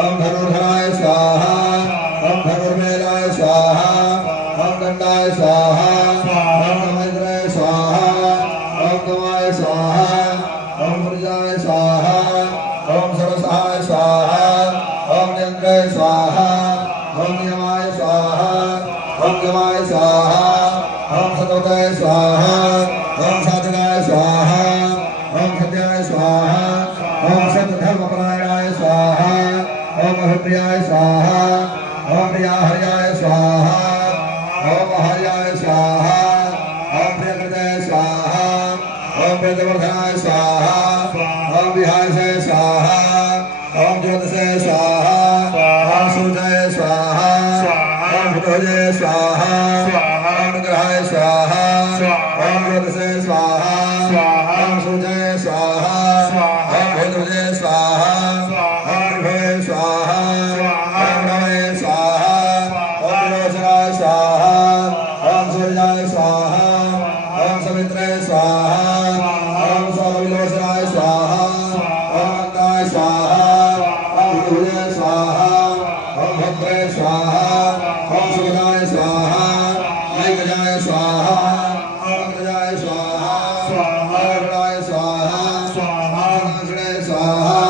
ओम धनुर्धराय स्वाहा ओम धनुर्वेदाय स्वाहा ओम दंडाय स्वाहा ओम नमेंद्राय स्वाहा ओम गवाय स्वाहा ओम प्रजाय स्वाहा ओम सरसाय स्वाहा ओम नियंत्राय स्वाहा ओम नियमाय स्वाहा ओम गवाय स्वाहा ओम सतोताय स्वाहा ओम साधकाय स्वाहा ओम सत्याय स्वाहा ओम सत्यधर्मपरायणाय स्वाहा ओम अभिप्रियाय स्वाहा ओम प्रियाहर्याय स्वाहा ओम हर्याय स्वाहा ओम प्रियकृताय स्वाहा ओम प्रियवर्धनाय स्वाहा ओम विहायसाय स्वाहा ओम ज्योतिषाय स्वाहा ओम सूर्याय स्वाहा ओम भूतभुजाय स्वाहा ओम ग्रहाय स्वाहा ओम ज्योतिषाय स्वाहा ओम सूर्याय स्वाहा ओम भूतभुजाय स्वाहा ओम विभवे स्वाहा ओम रमये स्वाहा ओम विरोचनाय स्वाहा ओम सूर्याय स्वाहा ओम सवित्राय स्वाहा ओम सविलोचनाय स्वाहा ओम अन्नाय स्वाहा ओम भूतभुजाय स्वाहा ओम भद्राय स्वाहा ओम सुगताय स्वाहा ऐकजाय स्वाहा ओम गजाय स्वाहा ओम गणाय स्वाहा ओम नाशनाय स्वाहा